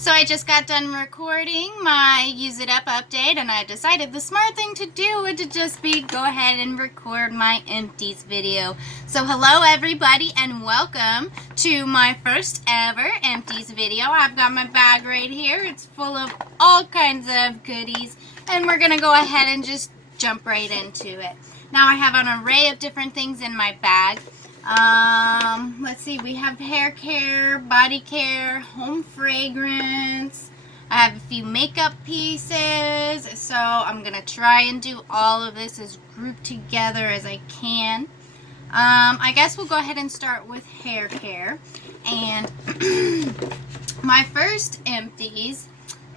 So I just got done recording my Use It Up update, and I decided the smart thing to do would just be go ahead and record my Empties video. So hello everybody and welcome to my first ever Empties video. I've got my bag right here. It's full of all kinds of goodies, and we're going to go ahead and just jump right into it. Now I have an array of different things in my bag. Let's see, we have hair care, body care, home fragrance. I have a few makeup pieces, so I'm gonna try and do all of this as grouped together as I can. I guess we'll go ahead and start with hair care. And my first Empties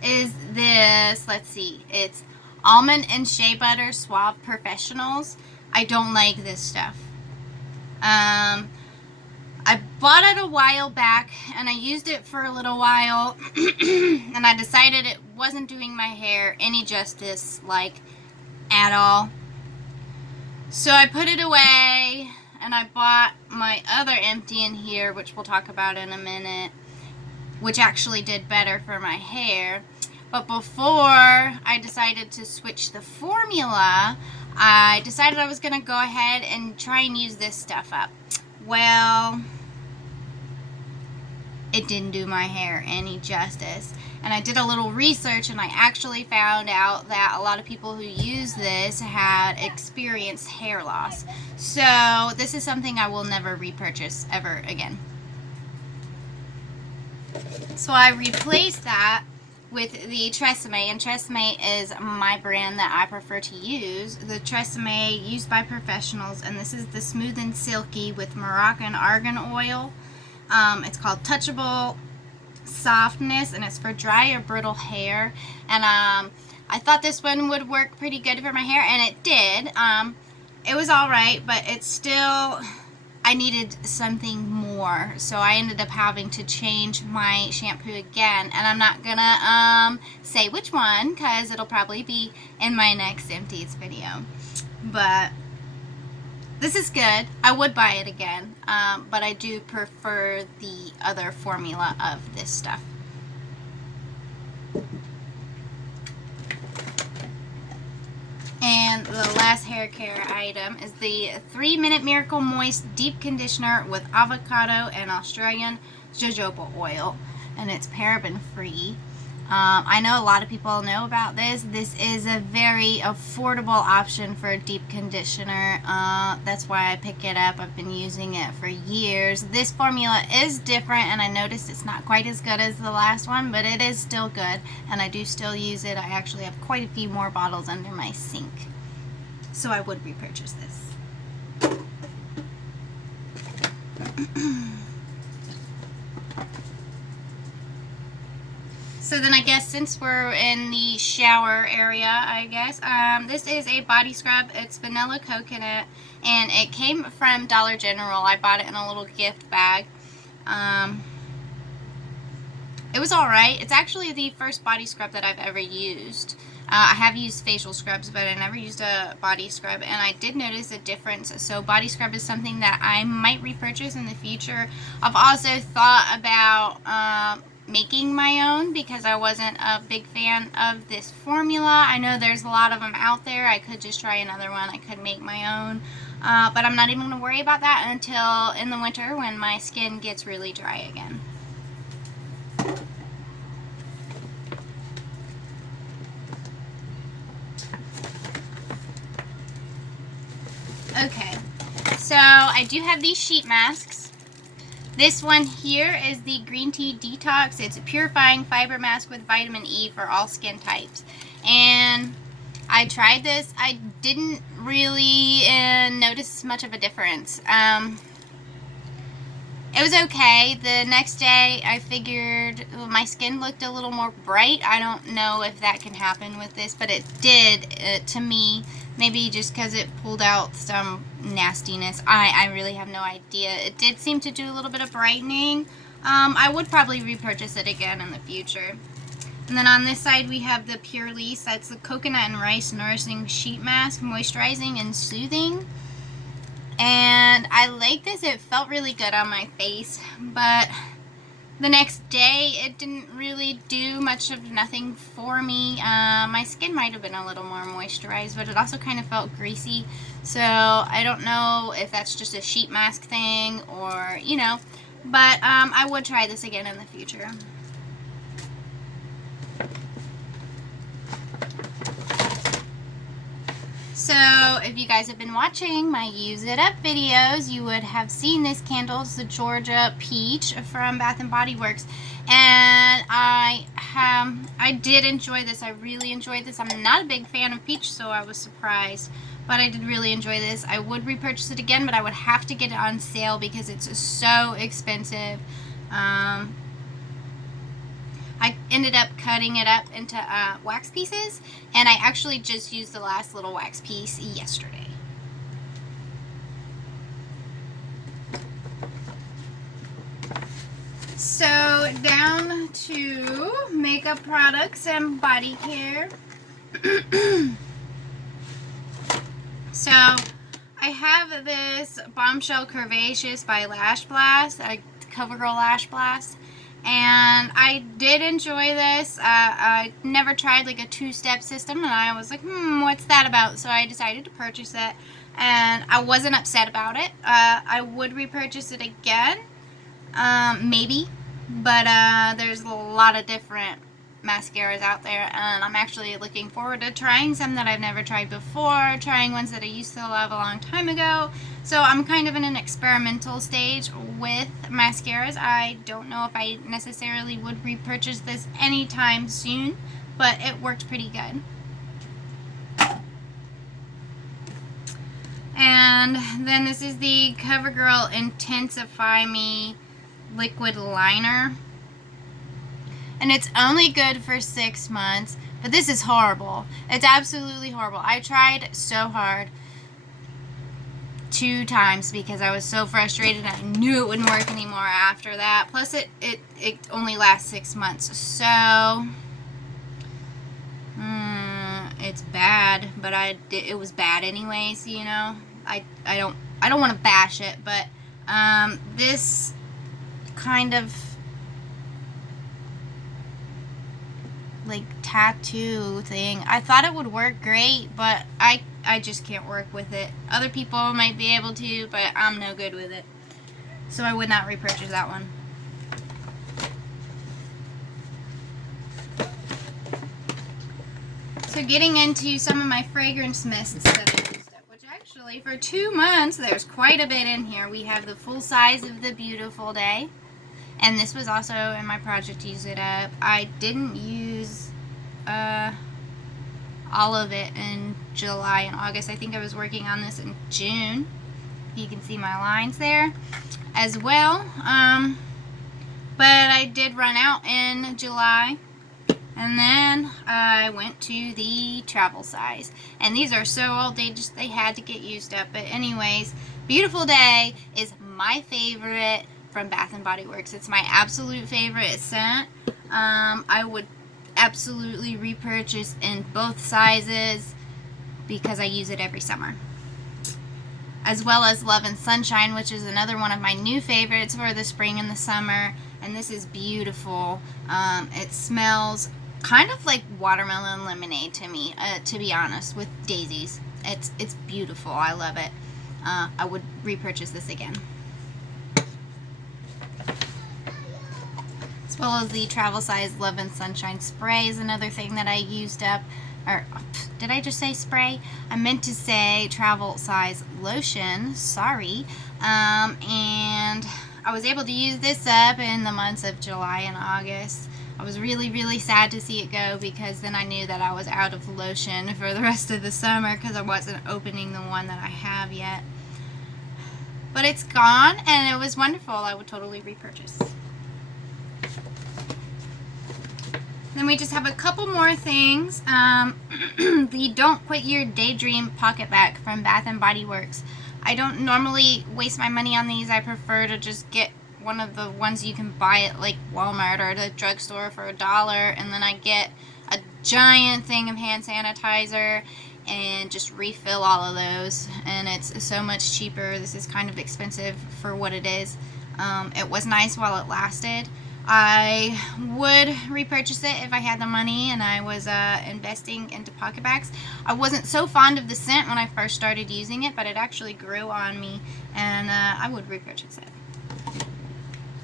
is this, let's see, it's Almond and Shea Butter Suave Professionals. I don't like this stuff. I bought it a while back and I used it for a little while and I decided it wasn't doing my hair any justice, like, at all. So I put it away and I bought my other empty in here, which we'll talk about in a minute, which actually did better for my hair. But before I decided to switch the formula, I decided I was going to go ahead and try and use this stuff up. Well, it didn't do my hair any justice. And I did a little research and I actually found out that a lot of people who use this had experienced hair loss. So this is something I will never repurchase ever again. So I replaced that with the Tresemme, and Tresemme is my brand that I prefer to use. The Tresemme used by professionals, and this is the Smooth and Silky with Moroccan Argan Oil. It's called Touchable Softness, and it's for dry or brittle hair. And I thought this one would work pretty good for my hair, and it did. It was alright, but it's still, I needed something more, so I ended up having to change my shampoo again, and I'm not gonna say which one because it'll probably be in my next Empties video. But this is good. I would buy it again, but I do prefer the other formula of this stuff. And the last hair care item is the 3-Minute Miracle Moist Deep Conditioner with avocado and Australian jojoba oil, and it's paraben free. I know a lot of people know about this. This is a very affordable option for a deep conditioner. That's why I pick it up. I've been using it for years. This formula is different, and I noticed it's not quite as good as the last one, but it is still good, and I do still use it. I actually have quite a few more bottles under my sink, so I would repurchase this. So then I guess since we're in the shower area, I guess, this is a body scrub. It's vanilla coconut, and it came from Dollar General. I bought it in a little gift bag. It was alright. It's actually the first body scrub that I've ever used. I have used facial scrubs, but I never used a body scrub, and I did notice a difference. So body scrub is something that I might repurchase in the future. I've also thought about making my own because I wasn't a big fan of this formula. I know there's a lot of them out there. I could just try another one. I could make my own, but I'm not even going to worry about that until in the winter when my skin gets really dry again. Okay, so I do have these sheet masks. This one here is the Green Tea Detox. It's a purifying fiber mask with vitamin E for all skin types. And I tried this. I didn't really notice much of a difference. It was okay. The next day I figured my skin looked a little more bright. I don't know if that can happen with this, but it did to me. Maybe just because it pulled out some nastiness. I really have no idea. It did seem to do a little bit of brightening. I would probably repurchase it again in the future. And then on this side we have the Pure Lease. That's the Coconut and Rice Nourishing Sheet Mask, moisturizing and soothing. And I like this. It felt really good on my face, but The next day, it didn't really do much of nothing for me. My skin might have been a little more moisturized, but it also kind of felt greasy. So I don't know if that's just a sheet mask thing or, you know, but I would try this again in the future. So if you guys have been watching my Use It Up videos, you would have seen this candle. It's the Georgia Peach from Bath and Body Works, and I did enjoy this. I really enjoyed this. I'm not a big fan of peach, so I was surprised, but I did really enjoy this. I would repurchase it again, but I would have to get it on sale because it's so expensive. I ended up cutting it up into wax pieces, and I actually just used the last little wax piece yesterday. So down to makeup products and body care. So I have this Bombshell Curvaceous by Lash Blast, a CoverGirl Lash Blast. And I did enjoy this. I never tried like a two-step system, and I was like, what's that about? So I decided to purchase it, and I wasn't upset about it. I would repurchase it again, maybe, but there's a lot of different mascaras out there, and I'm actually looking forward to trying some that I've never tried before, trying ones that I used to love a long time ago. So I'm kind of in an experimental stage with mascaras. I don't know if I necessarily would repurchase this anytime soon, but it worked pretty good. And then this is the CoverGirl Intensify Me Liquid Liner. And it's only good for 6 months, but this is horrible. It's absolutely horrible. I tried so hard 2 times because I was so frustrated. I knew it wouldn't work anymore after that. Plus it only lasts 6 months. So it's bad, but it was bad anyways, you know. I don't want to bash it, but this kind of like tattoo thing, I thought it would work great, but I just can't work with it. Other people might be able to, but I'm no good with it, so I would not repurchase that one. So getting into some of my fragrance mists that I used up, which actually for 2 months there's quite a bit in here. We have the full size of the Beautiful Day. And this was also in my project Use It Up. I didn't use all of it in July and August. I think I was working on this in June. You can see my lines there as well. But I did run out in July. And then I went to the travel size. And these are so old, they had to get used up. But anyways, Beautiful Day is my favorite from Bath and Body Works. It's my absolute favorite scent. I would absolutely repurchase in both sizes because I use it every summer. As well as Love and Sunshine, which is another one of my new favorites for the spring and the summer. And this is beautiful. It smells kind of like watermelon lemonade to me, to be honest, with daisies. It's beautiful. I love it. I would repurchase this again. As well as the travel size Love and Sunshine spray is another thing that I used up. Or did I just say spray? I meant to say travel size lotion. Sorry. And I was able to use this up in the months of July and August. I was really, really sad to see it go because then I knew that I was out of lotion for the rest of the summer because I wasn't opening the one that I have yet. But it's gone and it was wonderful. I would totally repurchase. Then we just have a couple more things. The Don't Quit Your Daydream Pocket Back from Bath and Body Works. I don't normally waste my money on these. I prefer to just get one of the ones you can buy at like Walmart or the drugstore for $1, and then I get a giant thing of hand sanitizer and just refill all of those, and it's so much cheaper. This is kind of expensive for what it is. It was nice while it lasted, I would repurchase it if I had the money and I was investing into pocket bags. I wasn't so fond of the scent when I first started using it, but it actually grew on me, and I would repurchase it.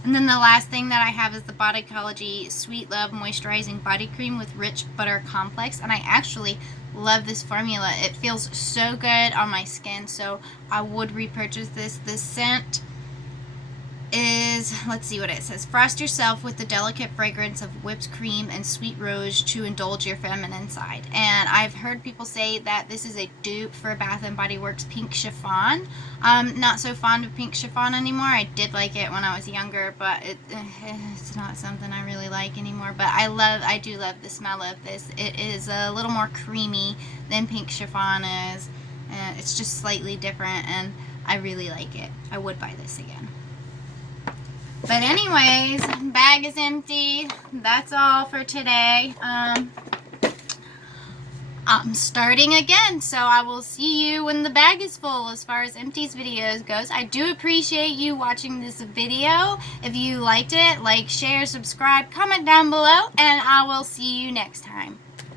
And then the last thing that I have is the Bodycology Sweet Love Moisturizing Body Cream with Rich Butter Complex. And I actually love this formula. It feels so good on my skin, so I would repurchase this. This scent is, let's see what it says. Frost yourself with the delicate fragrance of whipped cream and sweet rose to indulge your feminine side. And I've heard people say that this is a dupe for Bath & Body Works Pink Chiffon. I'm not so fond of pink chiffon anymore. I did like it when I was younger, but it's not something I really like anymore. But I do love the smell of this. It is a little more creamy than pink chiffon is. It's just slightly different, and I really like it. I would buy this again. But anyways, bag is empty. That's all for today. I'm starting again, so I will see you when the bag is full as far as Empties videos goes. I do appreciate you watching this video. If you liked it, like, share, subscribe, comment down below, and I will see you next time.